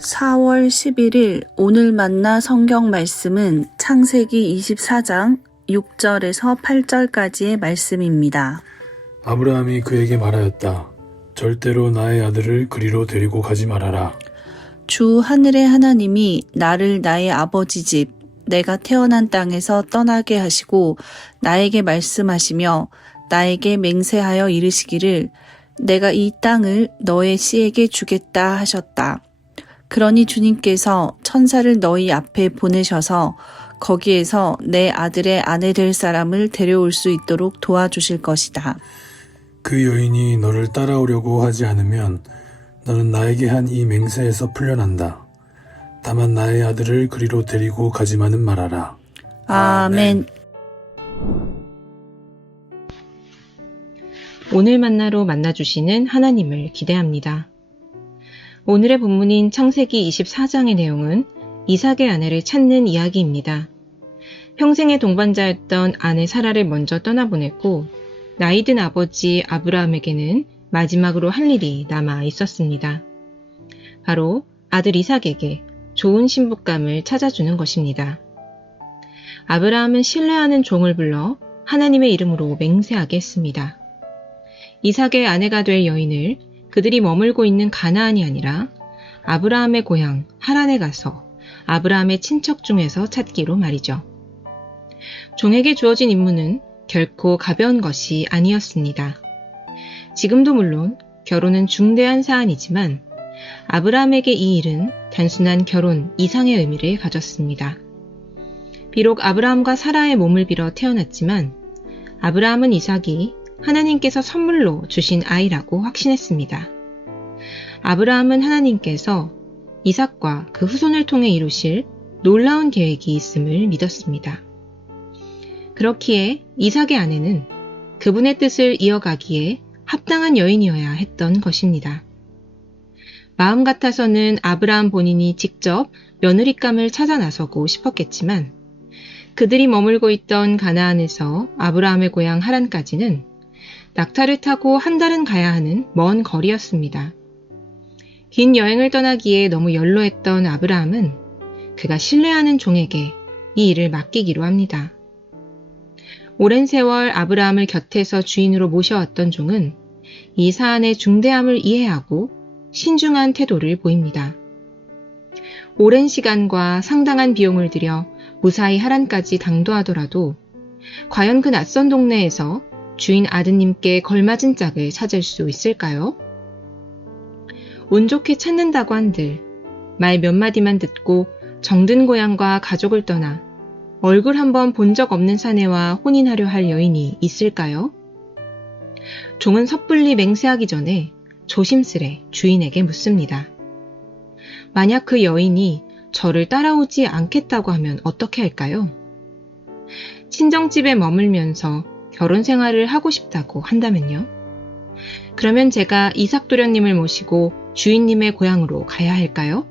4월 11일 오늘 만나 성경 말씀은 창세기 24장 6절에서 8절까지의 말씀입니다. 아브라함이 그에게 말하였다. 절대로 나의 아들을 그리로 데리고 가지 말아라. 주 하늘의 하나님이 나를 나의 아버지 집, 내가 태어난 땅에서 떠나게 하시고 나에게 말씀하시며 나에게 맹세하여 이르시기를 내가 이 땅을 너의 씨에게 주겠다 하셨다. 그러니 주님께서 천사를 너희 앞에 보내셔서 거기에서 내 아들의 아내 될 사람을 데려올 수 있도록 도와주실 것이다. 그 여인이 너를 따라오려고 하지 않으면 너는 나에게 한 이 맹세에서 풀려난다. 다만 나의 아들을 그리로 데리고 가지만은 말아라. 아멘. 오늘 만나로 만나주시는 하나님을 기대합니다. 오늘의 본문인 창세기 24장의 내용은 이삭의 아내를 찾는 이야기입니다. 평생의 동반자였던 아내 사라를 먼저 떠나보냈고 나이든 아버지 아브라함에게는 마지막으로 할 일이 남아 있었습니다. 바로 아들 이삭에게 좋은 신부감을 찾아주는 것입니다. 아브라함은 신뢰하는 종을 불러 하나님의 이름으로 맹세하게 했습니다. 이삭의 아내가 될 여인을 그들이 머물고 있는 가나안이 아니라 아브라함의 고향 하란에 가서 아브라함의 친척 중에서 찾기로 말이죠. 종에게 주어진 임무는 결코 가벼운 것이 아니었습니다. 지금도 물론 결혼은 중대한 사안이지만 아브라함에게 이 일은 단순한 결혼 이상의 의미를 가졌습니다. 비록 아브라함과 사라의 몸을 빌어 태어났지만 아브라함은 이삭이 하나님께서 선물로 주신 아이라고 확신했습니다. 아브라함은 하나님께서 이삭과 그 후손을 통해 이루실 놀라운 계획이 있음을 믿었습니다. 그렇기에 이삭의 아내는 그분의 뜻을 이어가기에 합당한 여인이어야 했던 것입니다. 마음 같아서는 아브라함 본인이 직접 며느리감을 찾아 나서고 싶었겠지만 그들이 머물고 있던 가나안에서 아브라함의 고향 하란까지는 낙타를 타고 한 달은 가야 하는 먼 거리였습니다. 긴 여행을 떠나기에 너무 연로했던 아브라함은 그가 신뢰하는 종에게 이 일을 맡기기로 합니다. 오랜 세월 아브라함을 곁에서 주인으로 모셔왔던 종은 이 사안의 중대함을 이해하고 신중한 태도를 보입니다. 오랜 시간과 상당한 비용을 들여 무사히 하란까지 당도하더라도 과연 그 낯선 동네에서 주인 아드님께 걸맞은 짝을 찾을 수 있을까요? 운 좋게 찾는다고 한들 말 몇 마디만 듣고 정든 고향과 가족을 떠나 얼굴 한번 본 적 없는 사내와 혼인하려 할 여인이 있을까요? 종은 섣불리 맹세하기 전에 조심스레 주인에게 묻습니다. 만약 그 여인이 저를 따라오지 않겠다고 하면 어떻게 할까요? 친정집에 머물면서 결혼 생활을 하고 싶다고 한다면요? 그러면 제가 이삭 도련님을 모시고 주인님의 고향으로 가야 할까요?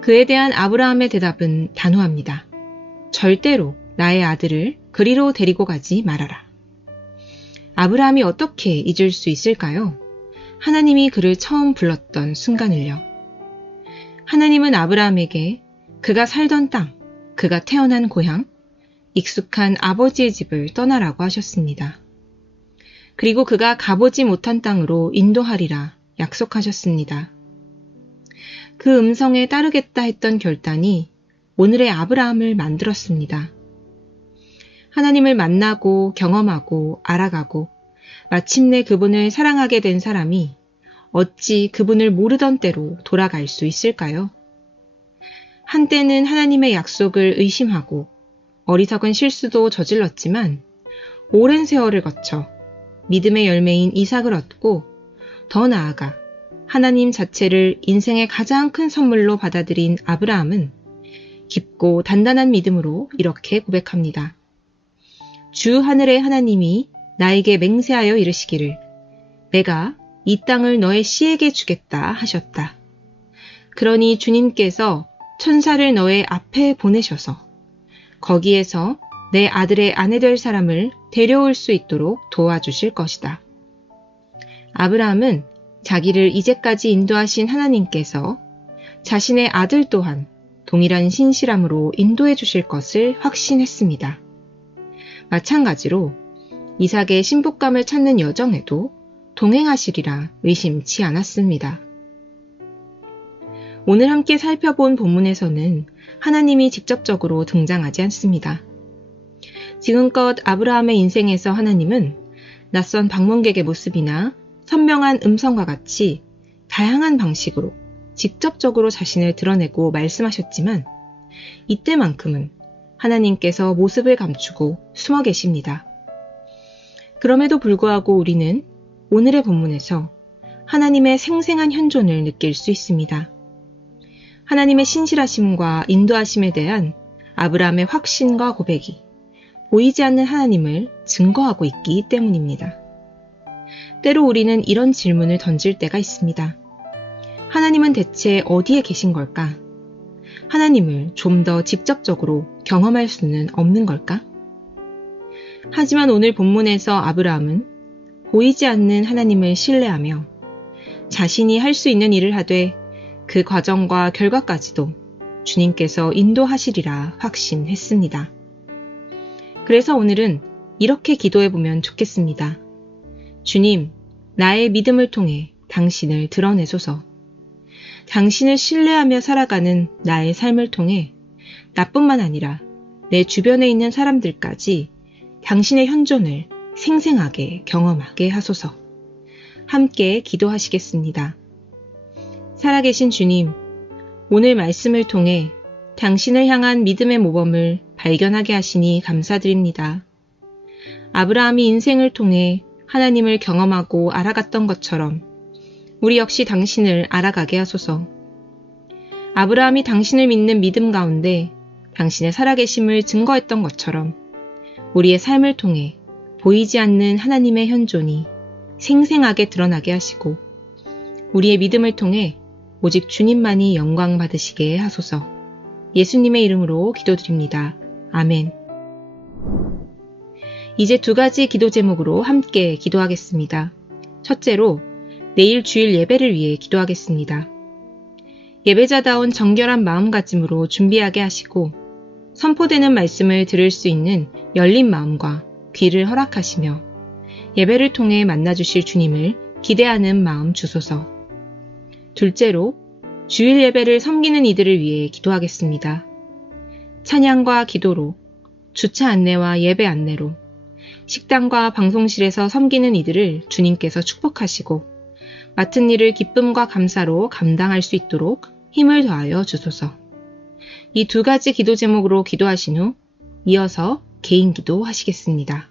그에 대한 아브라함의 대답은 단호합니다. 절대로 나의 아들을 그리로 데리고 가지 말아라. 아브라함이 어떻게 잊을 수 있을까요? 하나님이 그를 처음 불렀던 순간을요. 하나님은 아브라함에게 그가 살던 땅, 그가 태어난 고향, 익숙한 아버지의 집을 떠나라고 하셨습니다. 그리고 그가 가보지 못한 땅으로 인도하리라 약속하셨습니다. 그 음성에 따르겠다 했던 결단이 오늘의 아브라함을 만들었습니다. 하나님을 만나고 경험하고 알아가고 마침내 그분을 사랑하게 된 사람이 어찌 그분을 모르던 때로 돌아갈 수 있을까요? 한때는 하나님의 약속을 의심하고 어리석은 실수도 저질렀지만 오랜 세월을 거쳐 믿음의 열매인 이삭을 얻고 더 나아가 하나님 자체를 인생의 가장 큰 선물로 받아들인 아브라함은 깊고 단단한 믿음으로 이렇게 고백합니다. 주 하늘의 하나님이 나에게 맹세하여 이르시기를 내가 이 땅을 너의 씨에게 주겠다 하셨다. 그러니 주님께서 천사를 너의 앞에 보내셔서 거기에서 내 아들의 아내 될 사람을 데려올 수 있도록 도와주실 것이다. 아브라함은 자기를 이제까지 인도하신 하나님께서 자신의 아들 또한 동일한 신실함으로 인도해 주실 것을 확신했습니다. 마찬가지로 이삭의 신부감을 찾는 여정에도 동행하시리라 의심치 않았습니다. 오늘 함께 살펴본 본문에서는 하나님이 직접적으로 등장하지 않습니다. 지금껏 아브라함의 인생에서 하나님은 낯선 방문객의 모습이나 선명한 음성과 같이 다양한 방식으로 직접적으로 자신을 드러내고 말씀하셨지만 이때만큼은 하나님께서 모습을 감추고 숨어 계십니다. 그럼에도 불구하고 우리는 오늘의 본문에서 하나님의 생생한 현존을 느낄 수 있습니다. 하나님의 신실하심과 인도하심에 대한 아브라함의 확신과 고백이 보이지 않는 하나님을 증거하고 있기 때문입니다. 때로 우리는 이런 질문을 던질 때가 있습니다. 하나님은 대체 어디에 계신 걸까? 하나님을 좀 더 직접적으로 경험할 수는 없는 걸까? 하지만 오늘 본문에서 아브라함은 보이지 않는 하나님을 신뢰하며 자신이 할 수 있는 일을 하되 그 과정과 결과까지도 주님께서 인도하시리라 확신했습니다. 그래서 오늘은 이렇게 기도해보면 좋겠습니다. 주님, 나의 믿음을 통해 당신을 드러내소서. 당신을 신뢰하며 살아가는 나의 삶을 통해 나뿐만 아니라 내 주변에 있는 사람들까지 당신의 현존을 생생하게 경험하게 하소서. 함께 기도하시겠습니다. 살아계신 주님, 오늘 말씀을 통해 당신을 향한 믿음의 모범을 발견하게 하시니 감사드립니다. 아브라함이 인생을 통해 하나님을 경험하고 알아갔던 것처럼 우리 역시 당신을 알아가게 하소서. 아브라함이 당신을 믿는 믿음 가운데 당신의 살아계심을 증거했던 것처럼 우리의 삶을 통해 보이지 않는 하나님의 현존이 생생하게 드러나게 하시고 우리의 믿음을 통해 오직 주님만이 영광 받으시게 하소서. 예수님의 이름으로 기도드립니다. 아멘. 이제 두 가지 기도 제목으로 함께 기도하겠습니다. 첫째로 내일 주일 예배를 위해 기도하겠습니다. 예배자다운 정결한 마음가짐으로 준비하게 하시고 선포되는 말씀을 들을 수 있는 열린 마음과 귀를 허락하시며 예배를 통해 만나주실 주님을 기대하는 마음 주소서. 둘째로 주일 예배를 섬기는 이들을 위해 기도하겠습니다. 찬양과 기도로, 주차 안내와 예배 안내로, 식당과 방송실에서 섬기는 이들을 주님께서 축복하시고 맡은 일을 기쁨과 감사로 감당할 수 있도록 힘을 더하여 주소서. 이 두 가지 기도 제목으로 기도하신 후 이어서 개인 기도 하시겠습니다.